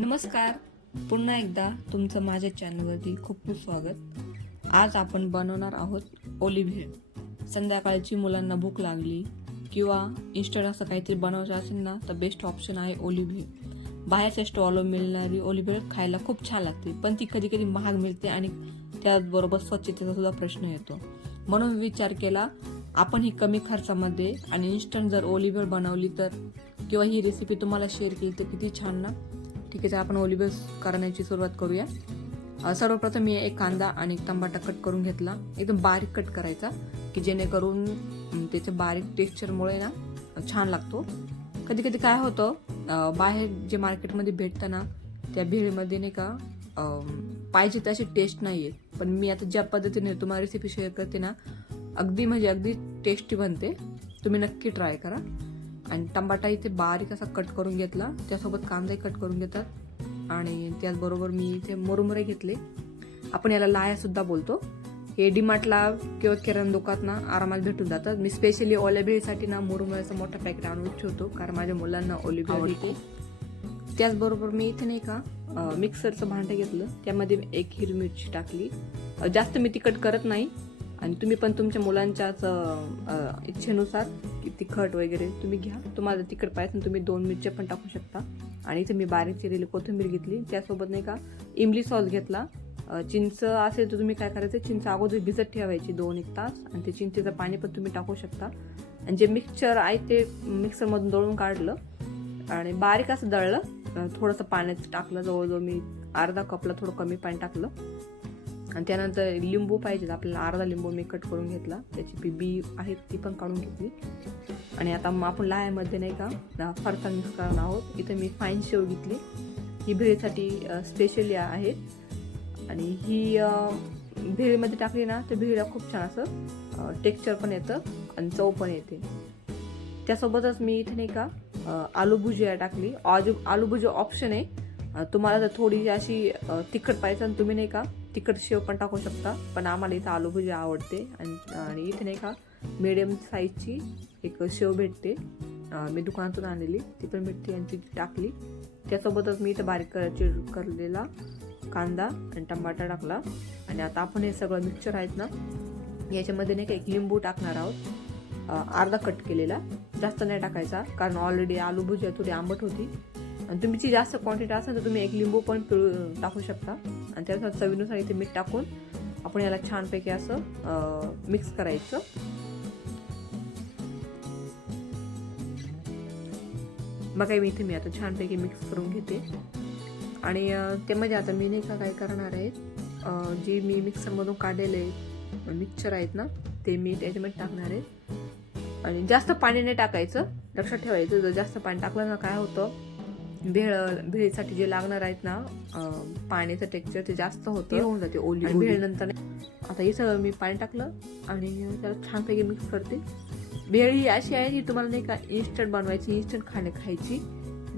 नमस्कार, पुन्हा एकदा तुमचं माझ्या चॅनलवरती खूप खूप स्वागत. आज आपण बनवणार आहोत ओली भेळ. संध्याकाळची मुलांना भूक लागली किंवा इन्स्टंट असं काहीतरी बनवायचं असेल ना, तर बेस्ट ऑप्शन आहे ओली भेळ. बाहेरच्या स्टॉलवर मिळणारी ओली भेळ खायला खूप छान लागते, पण ती कधी कधी महाग मिळते आणि त्याचबरोबर स्वच्छतेचा सुद्धा प्रश्न येतो. म्हणून विचार केला आपण ही कमी खर्चामध्ये आणि इन्स्टंट जर ओली भेळ बनवली तर, किंवा ही रेसिपी तुम्हाला शेअर केली तर किती छान ना. ठीक आहे, आपण ओली भेळ करण्याची सुरुवात करूया. सर्वप्रथम मी एक कांदा आणि एक टमाटा कट करून घेतला. एकदम बारीक कट करायचा की जेणेकरून त्याच्या बारीक टेक्स्चरमुळे ना छान लागतो. कधी कधी काय होतं, बाहेर जे मार्केटमध्ये भेटतं ना त्या भेळीमध्ये नाही का पाहिजे तशी टेस्ट नाही आहे. पण मी आता ज्या पद्धतीने तुम्हाला रेसिपी शेअर करते ना, अगदी टेस्टी बनते. तुम्ही नक्की ट्राय करा. आणि टमाटा इथे बारीक असा कट करून घेतला, त्यासोबत कांदाही कट करून घेतात. आणि त्याचबरोबर मी इथे मुरमुरे घेतले. आपण याला लाया सुद्धा बोलतो. हे डीमार्टला किंवा किराणा दुकानात ना आरामात भेटून जातात. मी स्पेशली ओल्या भेळीसाठी ना मुरमुऱ्याचं मोठा पॅकेट आणून ठेवतो, कारण माझ्या मुलांना ओली भेळ आवडते. त्याचबरोबर मी इथे नाही का मिक्सरचं भांडं घेतलं, त्यामध्ये एक हिरवी मिरची टाकली. जास्त मी तिखट करत नाही, आणि तुम्ही पण तुमच्या मुलांच्याच इच्छेनुसार की तिखट वगैरे तुम्ही घ्या. तुम्हाला तिखट पाहिजे तुम्ही 2 मिरच्या पण टाकू शकता. आणि इथे मी बारीक चिरलेली कोथिंबीर घेतली. त्यासोबत नाही का इमली सॉस घेतला. चिंच असेल तर तुम्ही काय करायचं, चिंच अगोदर भिजत ठेवायची 2-1 तास, आणि ते चिंचेचं पाणी पण तुम्ही टाकू शकता. आणि जे मिक्सचर आहे ते मिक्सरमधून दळून काढलं आणि बारीक असं दळलं. थोडंसं पाण्यात टाकलं, जवळजवळ मी अर्धा कपला थोडं कमी पाणी टाकलं. आणि त्यानंतर लिंबू पाहिजे आपल्याला, अर्धा लिंबू मी कट करून घेतला. त्याची बी आहे ती पण काढून घेतली. आणि आता आपण लाह्यामध्ये नाही का फरसाण मिक्स करणार आहोत. इथे मी फाईन शेव घेतली, ही भेळीसाठी स्पेशली आहे. आणि ही भेळीमध्ये टाकली ना तर भेळीला खूप छान असं टेक्स्चर पण येतं आणि चव पण येते. त्यासोबतच मी इथे नाही का आलू भुजिया टाकली. आलू भुजिया ऑप्शन आहे. तुम्हाला जर थोडी अशी तिखट पाहिजे आणि तुम्ही नाही का तिखट शेव पण टाकू शकता, पण आम्हाला इथं आलू भुजिया आवडते. आणि इथे नाही का मिडियम साईजची एक शेव भेटते, मी दुकानातून आणलेली, ती पण भेटते आणि ती टाकली. त्यासोबतच मी इथं बारीक करलेला कांदा आणि टमाटा टाकला. आणि आता आपण हे सगळं मिक्सचर आहेत ना, याच्यामध्ये नाही का एक लिंबू टाकणार आहोत, अर्धा कट केलेला. जास्त नाही टाकायचा, कारण ऑलरेडी आलू भुजिया थोडी आंबट होती. आणि तुमची जास्त क्वांटिटी असेल तर तुम्ही एक लिंबू पण टाकू शकता. आणि त्यानंतर चवीनुसार इथे मीठ टाकून आपण याला छानपैकी असं मिक्स करायचं. बघा इथे मी आता छानपैकी मिक्स करून घेते. आणि त्यामध्ये आता मी नाही का काय करणार आहे, जे मी मिक्सरमधून काढलेले मिक्सचर आहेत ना ते मी त्याच्यामध्ये टाकणार आहे. आणि जास्त पाणी नाही टाकायचं, लक्षात ठेवायचं. जर जास्त पाणी टाकलं ना काय होतं, भेळीसाठी जे लागणार आहेत ना पाण्याचं टेक्स्चर ते जास्त होतं, होऊन जाते ओली भेळ नंतर. आता हे सगळं मी पाणी टाकलं आणि त्याला छानपैकी मिक्स करते. भेळ ही अशी आहे की तुम्हाला नाही का इन्स्टंट बनवायची, इन्स्टंट खायची,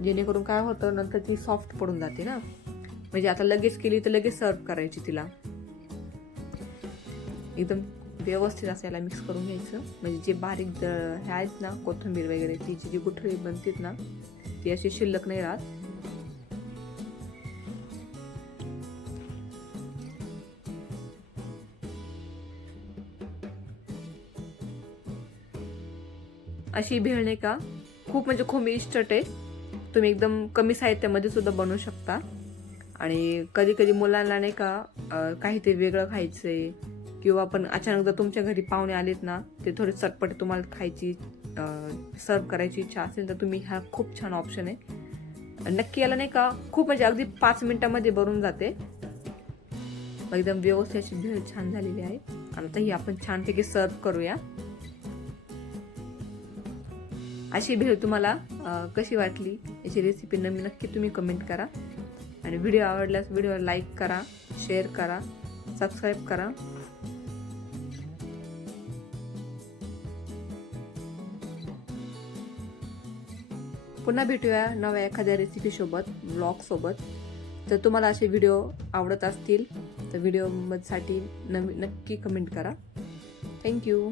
जेणेकरून काय होतं नंतर ती सॉफ्ट पडून जाते ना. म्हणजे आता लगेच केली तर लगेच सर्व करायची, तिला एकदम व्यवस्थित असं याला मिक्स करून घ्यायचं. म्हणजे जे बारीक हे आहेत ना कोथिंबीर वगैरे, तिची जी गुठळी बनतात ना ती अशी शिल्लक नाही राहत. अशी भेळ नाही का खूप म्हणजे खूप इन्स्टंट आहे. तुम्ही एकदम कमी साहित्यामध्ये सुद्धा बनवू शकता. आणि कधी कधी मुलांना नाही का काहीतरी वेगळं खायचंय, किंवा पण अचानक जर तुमच्या घरी पाहुणे आलेत ना, ते थोडे चटपट तुम्हाला खायची सर्व करायची इच्छा असेल तर तुम्ही हा खूप छान ऑप्शन आहे. नक्की याला नाही का खूप म्हणजे अगदी 5 मिनिटांमध्ये बनून जाते. एकदम व्यवस्थित अशी भेळ छान झालेली आहे. आता ही आपण छानपैकी सर्व करूया. अशी भेळ तुम्हाला कशी वाटली, याची रेसिपी नक्की तुम्ही कमेंट करा. आणि व्हिडिओ आवडल्यास व्हिडिओला लाईक करा, शेअर करा, सबस्क्राईब करा. पुन्हा भेटूया नव्या एखाद्या रेसिपी सोबत, ब्लॉग सोबत. जर तुम्हाला असे व्हिडिओ आवडत असतील तर व्हिडिओसाठी नक्की कमेंट करा. थँक्यू.